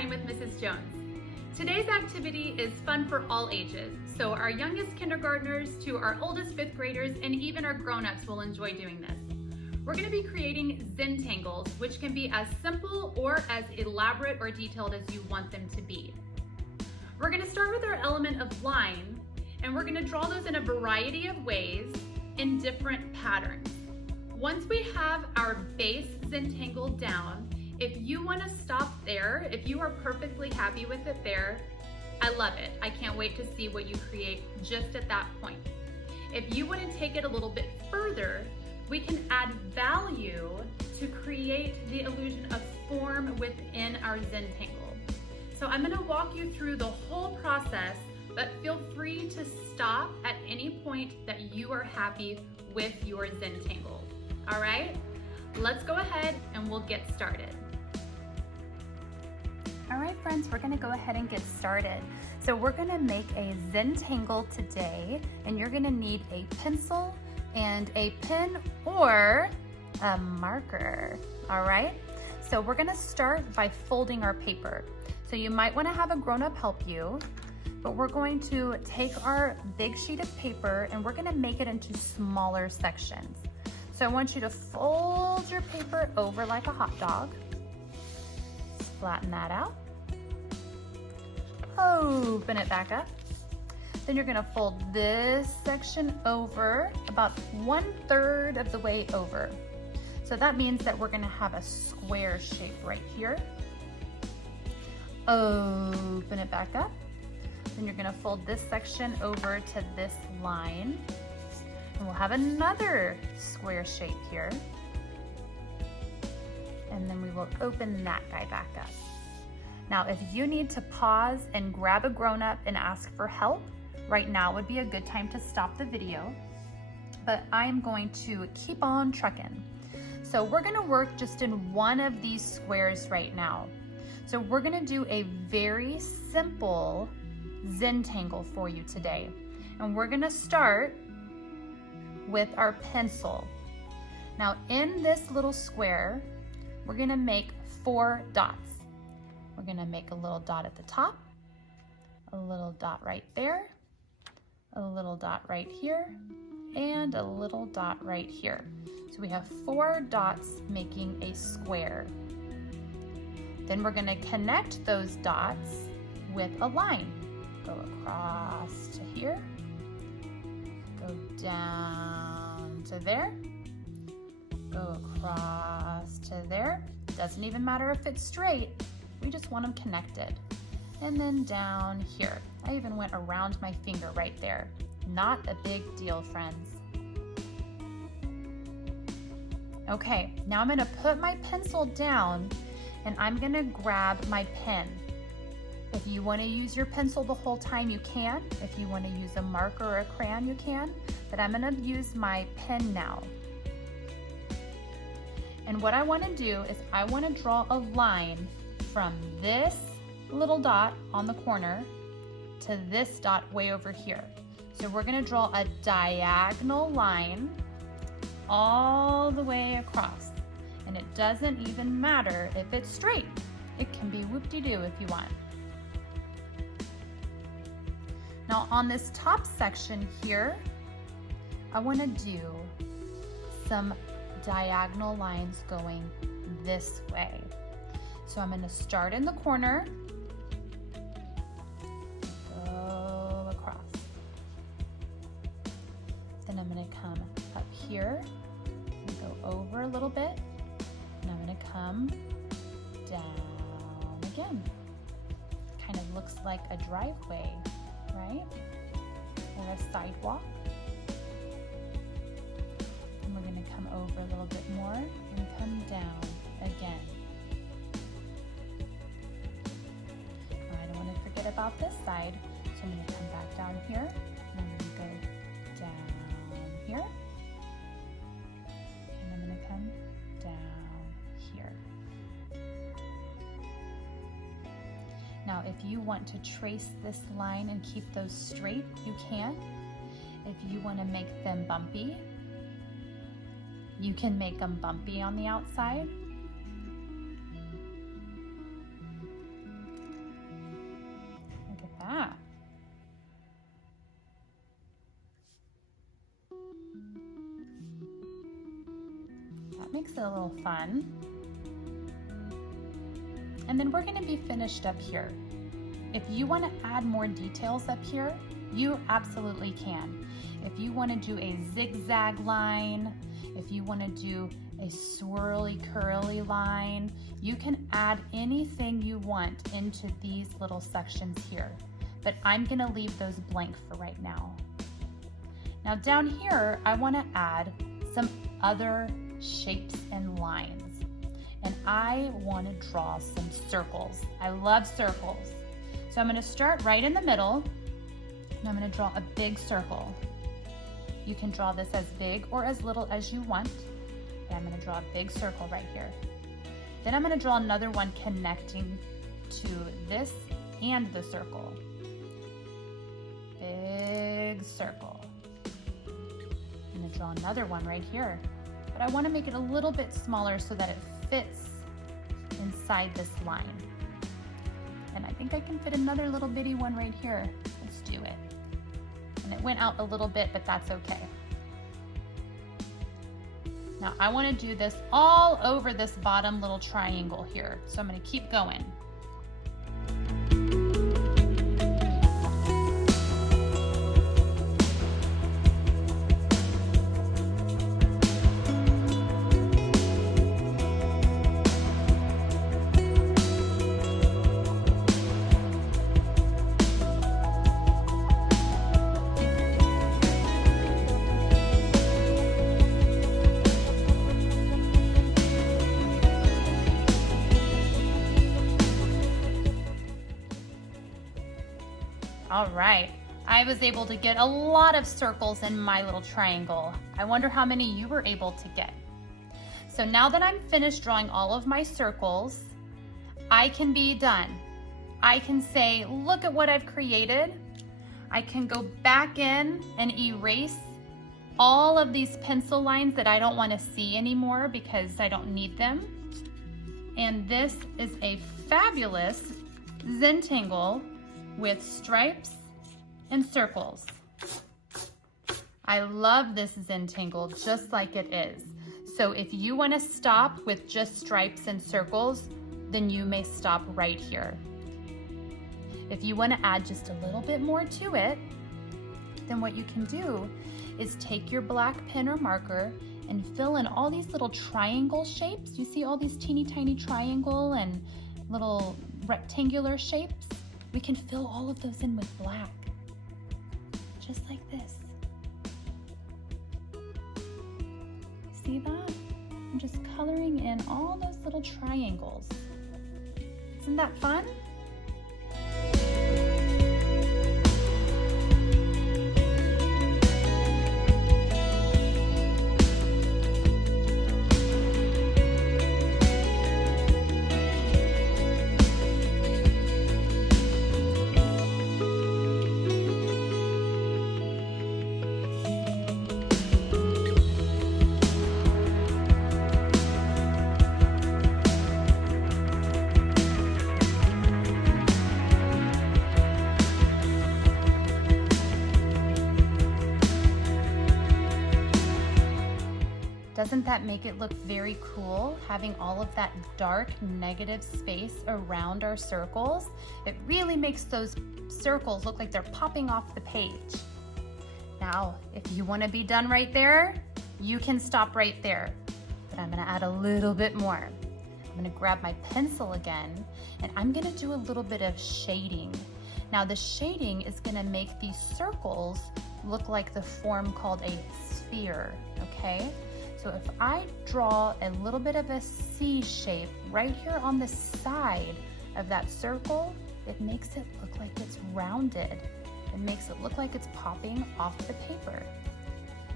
Time with Mrs. Jones. Today's activity is fun for all ages, so our youngest kindergartners to our oldest fifth graders and even our grown-ups will enjoy doing this. We're going to be creating Zentangles, which can be as simple or as elaborate or detailed as you want them to be. We're going to start with our element of line, and we're going to draw those in a variety of ways in different patterns. Once we have our base Zentangle down, if you want to stop there, if you are perfectly happy with it there, I love it. I can't wait to see what you create just at that point. If you want to take it a little bit further, we can add value to create the illusion of form within our Zentangle. So I'm going to walk you through the whole process, but feel free to stop at any point that you are happy with your Zentangle. All right, let's go ahead and we'll get started. All right, friends, we're gonna go ahead and get started. So we're gonna make a Zentangle today, and you're gonna need a pencil and a pen or a marker, all right? So we're gonna start by folding our paper. So you might wanna have a grown-up help you, but we're going to take our big sheet of paper and we're gonna make it into smaller sections. So I want you to fold your paper over like a hot dog. Flatten that out. Open it back up. Then you're gonna fold this section over about 1/3 of the way over. So that means that we're gonna have a square shape right here. Open it back up. Then you're gonna fold this section over to this line. And we'll have another square shape here. And then we will open that guy back up. Now, if you need to pause and grab a grown-up and ask for help, right now would be a good time to stop the video, but I'm going to keep on trucking. So we're gonna work just in one of these squares right now. So we're gonna do a very simple Zentangle for you today. And we're gonna start with our pencil. Now in this little square, we're gonna make 4 dots. We're gonna make a little dot at the top, a little dot right there, a little dot right here, and a little dot right here. So we have 4 dots making a square. Then we're gonna connect those dots with a line. Go across to here, go down to there, go across to there. Doesn't even matter if it's straight, we just want them connected. And then down here. I even went around my finger right there. Not a big deal, friends. Okay, now I'm gonna put my pencil down and I'm gonna grab my pen. If you wanna use your pencil the whole time, you can. If you wanna use a marker or a crayon, you can. But I'm gonna use my pen now. And what I wanna do is I wanna draw a line from this little dot on the corner to this dot way over here. So we're gonna draw a diagonal line all the way across. And it doesn't even matter if it's straight. It can be whoop-de-doo if you want. Now on this top section here, I wanna do some diagonal lines going this way. So I'm gonna start in the corner, go across. Then I'm gonna come up here and go over a little bit, and I'm gonna come down again. Kind of looks like a driveway, right? Or a sidewalk. And we're gonna come over a little bit more and come down again. About this side, so I'm going to come back down here, and I'm going to go down here, and I'm going to come down here. Now if you want to trace this line and keep those straight, you can. If you want to make them bumpy, you can make them bumpy on the outside. makes it a little fun. And then we're gonna be finished up here. If you wanna add more details up here, you absolutely can. If you wanna do a zigzag line, if you wanna do a swirly curly line, you can add anything you want into these little sections here. But I'm gonna leave those blank for right now. Now down here, I wanna add some other shapes and lines. And I wanna draw some circles. I love circles. So I'm gonna start right in the middle, and I'm gonna draw a big circle. You can draw this as big or as little as you want. And I'm gonna draw a big circle right here. Then I'm gonna draw another one connecting to this and the circle. Big circle. I'm gonna draw another one right here, but I wanna make it a little bit smaller so that it fits inside this line. And I think I can fit another little bitty one right here. Let's do it. And it went out a little bit, but that's okay. Now I wanna do this all over this bottom little triangle here. So I'm gonna keep going. All right, I was able to get a lot of circles in my little triangle. I wonder how many you were able to get. So now that I'm finished drawing all of my circles, I can be done. I can say, look at what I've created. I can go back in and erase all of these pencil lines that I don't want to see anymore because I don't need them. And this is a fabulous Zentangle with stripes and circles. I love this Zentangle just like it is. So if you want to stop with just stripes and circles, then you may stop right here. If you want to add just a little bit more to it, then what you can do is take your black pen or marker and fill in all these little triangle shapes. You see all these teeny tiny triangle and little rectangular shapes? We can fill all of those in with black, just like this. See that? I'm just coloring in all those little triangles. Isn't that fun? Doesn't that make it look very cool, having all of that dark negative space around our circles? It really makes those circles look like they're popping off the page. Now, if you want to be done right there, you can stop right there. But I'm going to add a little bit more. I'm going to grab my pencil again, and I'm going to do a little bit of shading. Now, the shading is going to make these circles look like the form called a sphere, okay? So if I draw a little bit of a C shape right here on the side of that circle, it makes it look like it's rounded. It makes it look like it's popping off the paper.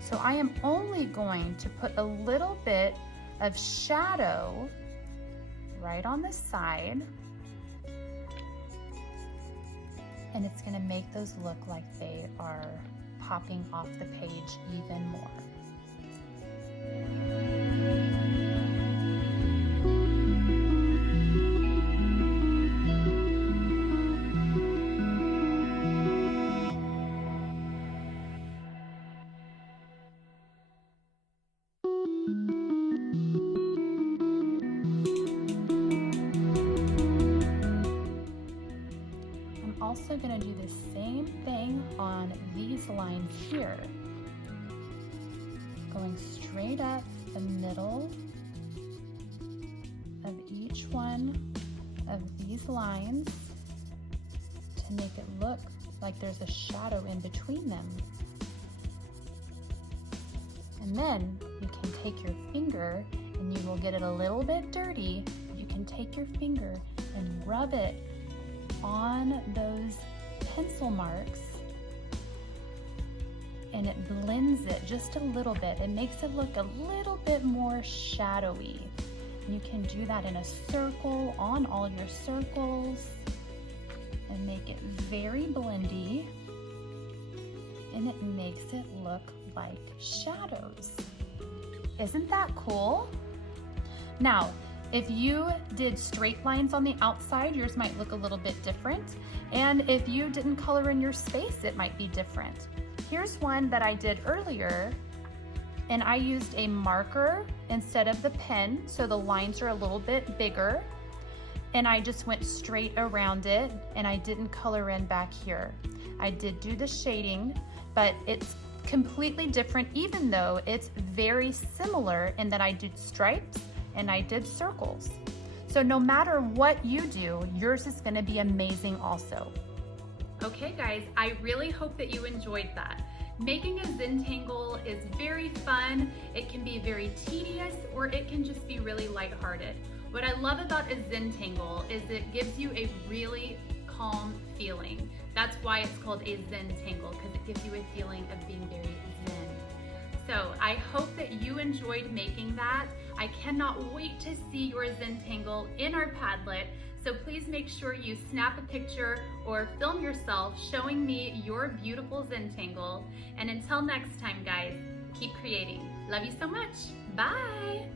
So I am only going to put a little bit of shadow right on the side, and it's going to make those look like they are popping off the page even more. on these lines here, going straight up the middle of each one of these lines to make it look like there's a shadow in between them. And then you can take your finger, and you will get it a little bit dirty. You can take your finger and rub it on those pencil marks, and it blends it just a little bit. It makes it look a little bit more shadowy. You can do that in a circle, on all your circles, and make it very blendy, and it makes it look like shadows. Isn't that cool? Now, if you did straight lines on the outside, yours might look a little bit different. And if you didn't color in your space, it might be different. Here's one that I did earlier, and I used a marker instead of the pen, so the lines are a little bit bigger. And I just went straight around it, and I didn't color in back here. I did do the shading, but it's completely different, even though it's very similar in that I did stripes and I did circles. So no matter what you do, yours is gonna be amazing also. Okay guys, I really hope that you enjoyed that. Making a Zentangle is very fun. It can be very tedious, or it can just be really lighthearted. What I love about a Zentangle is it gives you a really calm feeling. That's why it's called a Zentangle, because it gives you a feeling of being very zen. So I hope that you enjoyed making that. I cannot wait to see your Zentangle in our Padlet. So please make sure you snap a picture or film yourself showing me your beautiful Zentangle. And until next time, guys, keep creating. Love you so much. Bye.